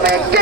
Gracias.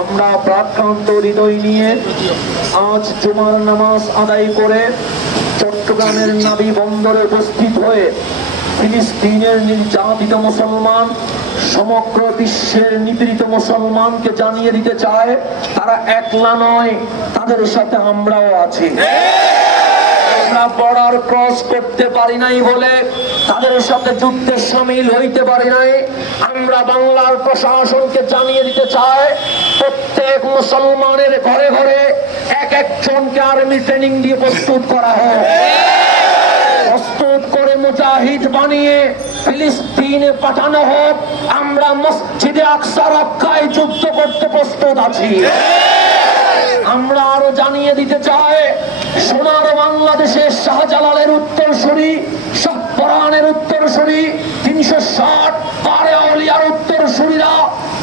আমরা প্রাক্রান্ত হৃদয় নিয়ে আজ জুমার নামাজ আদায় করে চট্টগ্রামের নাবি বন্দরে উপস্থিত হয়ে ফিলিস্তিনের নির্যাতিত মুসলমান, সমগ্র বিশ্বের নিপীড়িত মুসলমানকে জানিয়ে দিতে চায়, তারা একলা নয়, তাদের সাথে আমরাও আছি। আমরা বর্ডার ক্রস করতে পারি নাই বলে তাদের সাথে যুদ্ধে সামিল হইতে পারি নাই। আমরা বাংলার প্রশাসনকে জানিয়ে দিতে চাই, প্রত্যেক মুসলমানের ঘরে ঘরে এক একজনকে আর্মি ট্রেনিং দিয়ে প্রস্তুত করা হয় প্রস্তুত করে মুজাহিদ বানিয়ে ফিলিস্তিনে পাঠানো হোক। আমরা মসজিদে আকসা রক্ষায় যুদ্ধ করতে প্রস্তুত আছি। আমরা আরও জানিয়ে দিতে চাই, সোনার বাংলাদেশের শাহজালালের উত্তরসূরি শাহপরানের উত্তরসূরি তিনশো ষাট পারে অলিয়ার উত্তরসূরিরা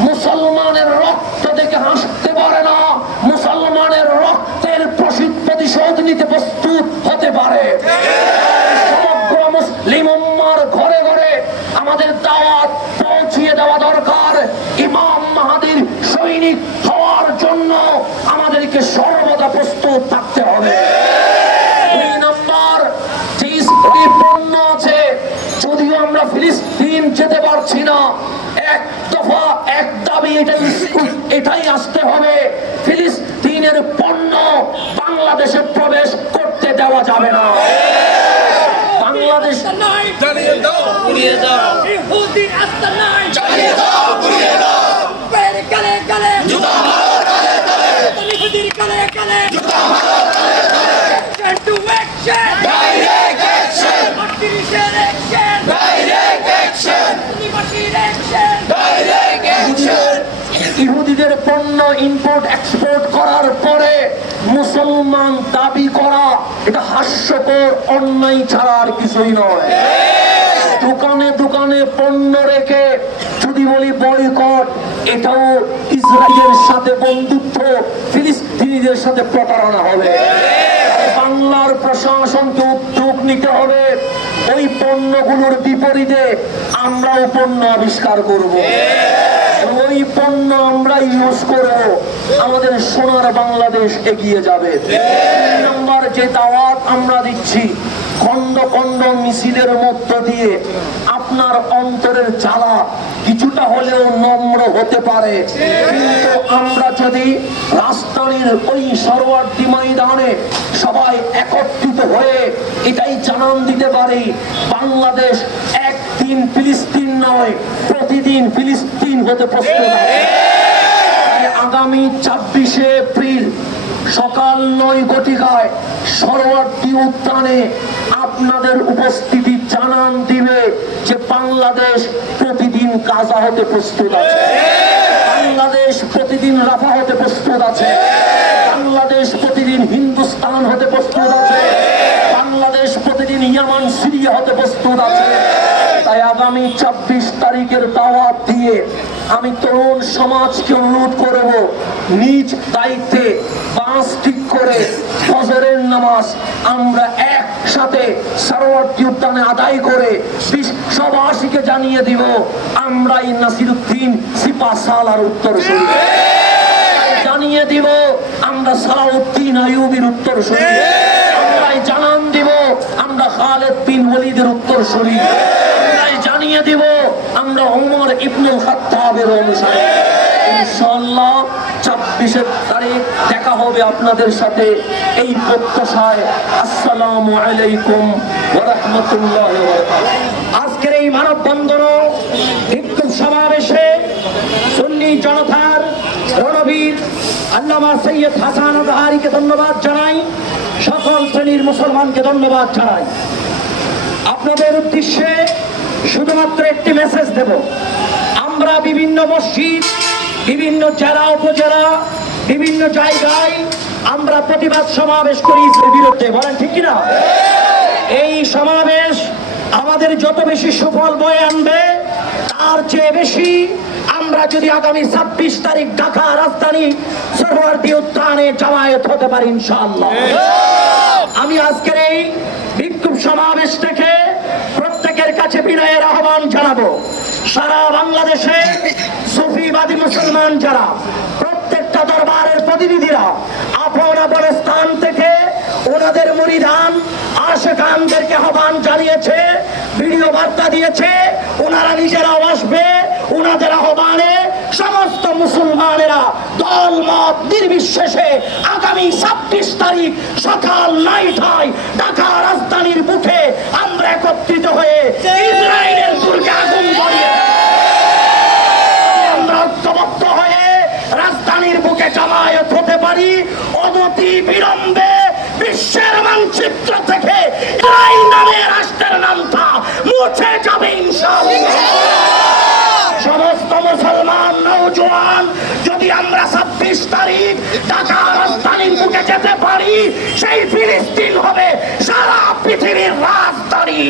মুসলমানের রক্ত দেখে হাসতে পারে না, মুসলমানের রক্তের প্রসিদ্ধ প্রতিশোধ নিতে প্রস্তুত হতে পারে। সমগ্র মুসলিম উম্মার ঘরে ঘরে আমাদের দাওয়াত পৌঁছিয়ে দেওয়া দরকার। ইমাম মাহাদির সৈনিক হওয়ার জন্য আমাদেরকে সর্বদা প্রস্তুত থাকতে হবে দুই নম্বর যে ইসরায়েলি পণ্য আছে যদিও আমরা ফিলিস্তিন যেতে পারছি না। এক দফা এক দাবি এটাই এটাই আসতে হবে। ফিলিস্তিনের পণ্য বাংলাদেশে প্রবেশ করতে দেওয়া যাবে না। বাংলাদেশ নাই দাও। উড়িয়ে দাও। ইহুদিদের পণ্য ইম্পোর্ট এক্সপোর্ট করার পরে মুসলমান দাবি করা, এটা হাস্যকর, অন্যায় ছাড়া আর কিছুই নয়। দোকানে দোকানে পণ্য রেখে যদি বলি বয়কট এটাও ইসরায়েলের সাথে বন্ধুত্ব, ফিলিস্তিনিদের সাথে প্রতারণা হবে। বাংলার প্রশাসনকে উদ্যোগ নিতে হবে, ওই পণ্যগুলোর বিপরীতে আমরাও পণ্য আবিষ্কার করব। ওই পণ্য আমরা ইউজ করব। আমাদের সোনার বাংলাদেশ এগিয়ে যাবে। নম্বর যে দাওয়াত আমরা দিচ্ছি খন্ড খন্ড মিছিলের মধ্য দিয়ে আপনার অন্তরের জ্বালা কিছুটা হলেও নম্র হতে পারে। কিন্তু আমরা যদি রাজধানীর ওই সরোয়ার্দী ময়দানে সবাই একত্রিত হয়ে এটাই জানান দিতে পারি, বাংলাদেশ একদিন ফিলিস্তিন নয় প্রতিদিন ফিলিস্তিন হতে প্রস্তুত আগামী ছাব্বিশে এপ্রিল সকাল নয় ঘটিকায় সরোয়ার্দী উদ্যানে আপনাদের উপস্থিতি জানান দিবে যে বাংলাদেশ প্রতিদিন কাজা হতে প্রস্তুত আছে। বাংলাদেশ প্রতিদিন রাফা হতে প্রস্তুত আছে। বাংলাদেশ প্রতিদিন হিন্দুস্তান হতে প্রস্তুত আছে। বাংলাদেশ প্রতিদিন ইয়ামান, সিরিয়া হতে প্রস্তুত আছে। তাই আগামী ছাব্বিশ তারিখের দাওয়াত দিয়ে আমি তরুণ সমাজকে অনুরোধ করব, নিজ দায়িত্বে বাস ঠিক করে ফজরের নামাজ আমরা একসাথে সারোয়ার্দী উদ্যানে আদায় করে বিশ্ববাসীকে জানিয়ে দিব, আমরাই নাসিরুদ্দিন সিপা সালার উত্তর জানিয়ে দিব, আমরা সালাউদ্দিন আইয়ুবের উত্তর শুনি আমরাই জানান দিব, আমরা খালেদ বিন ওয়ালিদের উত্তর আমরাই জানিয়ে দিব, আমরা ওমর ইবনুল খাত্তাবের অনুসারী। ইনশাআল্লাহ ছাব্বিশের তারিখ দেখা হবে আপনাদের সাথে এই প্রত্যাশায়। আসসালামু আলাইকুম ওয়া রাহমাতুল্লাহি ওয়া আজকের এই মানববন্ধন ও বিক্ষোভ সমাবেশে সুন্নি জনতার রণবীর আল্লামা সৈয়দ হাসান আজহারিকে ধন্যবাদ জানাই। সকল শ্রেণির মুসলমানকে ধন্যবাদ জানাই। আপনাদের উদ্দেশ্যে শুধুমাত্র একটি মেসেজ দেব। আমরা বিভিন্ন মসজিদ বিভিন্ন জেলা উপজেলা বিভিন্ন জায়গায় আমরা প্রতিবাদ সমাবেশ করি বিরুদ্ধে। বলেন ঠিক কিনা? এই সমাবেশ আমাদের যত বেশি সুফল বয়ে আনবে তার চেয়ে বেশি আমরা যদি আগামী ছাব্বিশ তারিখ ঢাকা রাজধানী সরোয়ার্দী উদ্যানে জামায়াত হতে পারি ইনশাআল্লাহ। আমি আজকের এই বিক্ষোভ সমাবেশ থেকে কাছে বিনয়ের আহ্বান জানাব। সারা বাংলাদেশে সুফিবাদী মুসলমান যারা, প্রত্যেকটা দরবারের প্রতিনিধিরা আপন আপন স্থান থেকে ওনাদের মরিধান আশেখানদেরকে আহ্বান জানিয়েছে, ভিডিও বার্তা দিয়েছে, ওনারা নিজেরাও আসবে, ওনাদের আহ্বানে সমস্ত মুসলমানেরা দল, মত নির্বিশেষে আগামী ছাব্বিশ তারিখ সকাল নয়টায় ঢাকা রাজধানীর বুকে আমরা একত্রিত হয়ে ইসরায়েলের দুর্গে আগুন ধরিয়ে বুকে জামায়াত হতে পারি। অনতি বিলম্বে বিশ্বের মানচিত্র থেকে ইসরায়েল নামে রাষ্ট্রের নামটা মুছে যাবে ইনশাআল্লাহ। সমস্ত মুসলমান নৌজওয়ান যদি আমরা ছাব্বিশ তারিখ ঢাকা রাজধানীর বুকে যেতে পারি, সেই ফিলিস্তিন হবে সারা পৃথিবীর রাজধানী।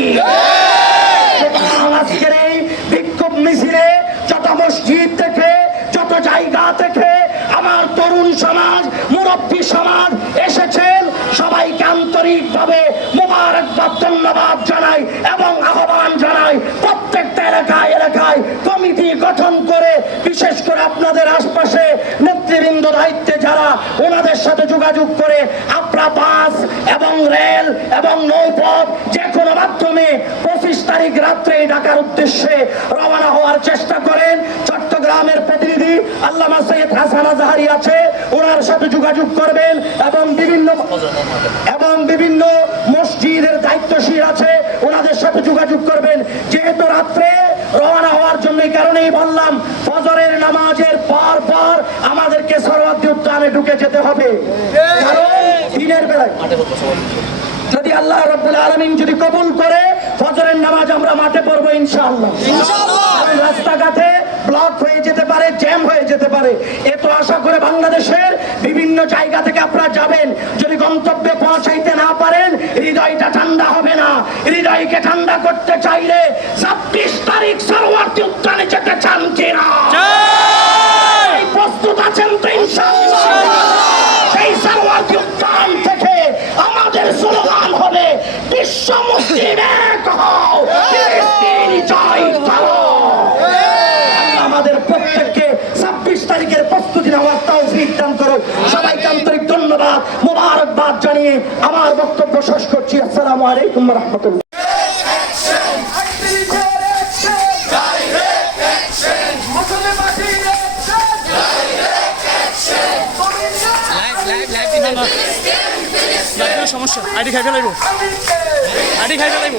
আজকের এই বিক্ষোভ মিছিলে যত মসজিদ থেকে যত জায়গা থেকে আমার তরুণ সমাজ, মুরব্বী সমাজ মোবারকবাদ ধন্যবাদ জানাই এবং আহ্বান জানাই প্রত্যেকটা এলাকায় এলাকায় কমিটি গঠন করে, বিশেষ করে আপনাদের আশপাশে নেতৃবৃন্দ দায়িত্বে যারা ওনাদের সাথে যোগাযোগ করে আপনারা বাস এবং রেল এবং নৌপথ যে কোনো মাধ্যমে পঁচিশ তারিখ রাত্রে ঢাকার উদ্দেশ্যে রওনা হওয়ার চেষ্টা করেন। চট্টগ্রামের প্রতিনিধি আল্লামা সৈয়দ হাসান আজাহারি আছে। ওনার সাথে যোগাযোগ করবেন এবং বিভিন্ন এবং বিভিন্ন মসজিদের দায়িত্বশীল আছে, ওনাদের সাথে যোগাযোগ করবেন। যেহেতু রাত্রে রওনা হওয়ার জন্য কারণেই বললাম, ফজরের নামাজের পর পর আমাদেরকে সর্বাধিক উদ্যানে ঢুকে যেতে হবে। কারণ দিনের বেলায় যদি আল্লাহ রব্বুল আলমিন যদি কবুল করে ফজরের নামাজ আমরা মাঠে পড়ব ইনশাআল্লাহ। রাস্তাঘাটে ব্লক হয়ে যেতে পারে জ্যাম হয়ে যেতে পারে। এ তো আশা করে বাংলাদেশের বিভিন্ন জায়গা থেকে আপনারা যাবেন। যদি গন্তব্যে পৌঁছাইতে না পারেন হৃদয়টা ঠান্ডা হবে না। হৃদয়কে ঠান্ডা করতে চাইলে ছাব্বিশ তারিখ সরওয়ার্দী উদ্যানে যেতে চান কিনা এই প্রস্তুত আছেন তো ইনশাআল্লাহ সেই সরওয়ার্দী উদ্যান থেকে আমাদের স্লোগান হবে বিশ্ব মুসলিম এক হও ফিলিস্তিন জয় করো আল্লাহ আমাদের প্রত্যেককে ছাব্বিশ তারিখের প্রস্তুতি নেওয়ার দান করো সবাইকে আন্তরিক ধন্যবাদ মোবারকবাদ জানিয়ে আমার বক্তব্য শেষ করছি আসসালামু আলাইকুম রহমতুল্লাহ সমস্যা আইডি খাই ফেলাইব আইডি খাই ফেলাইব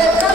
¡Fuera!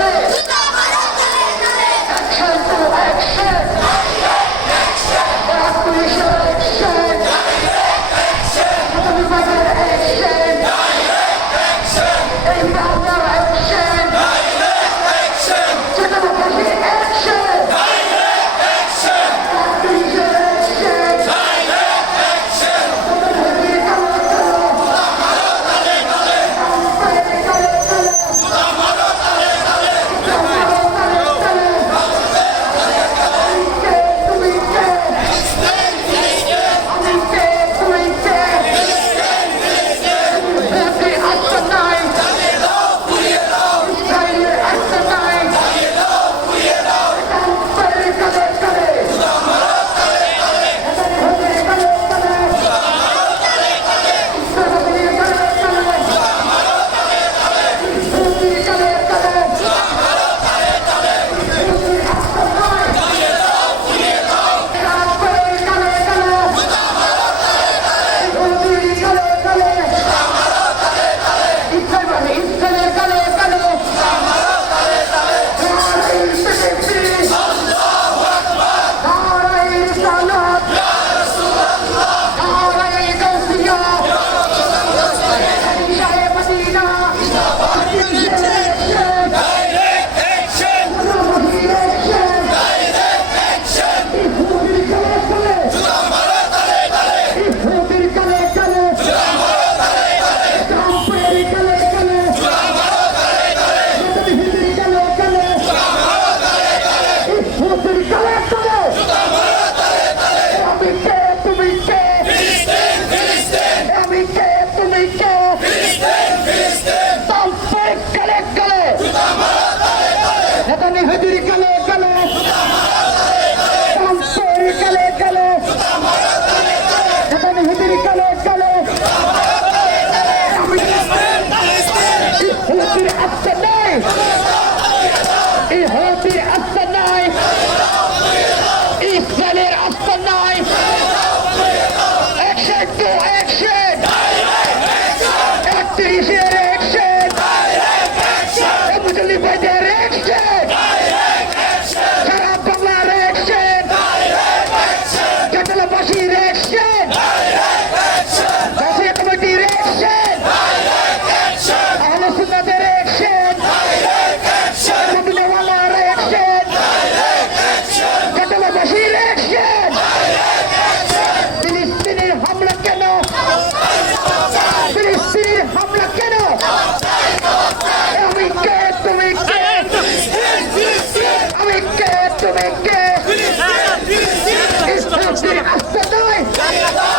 ইহুদির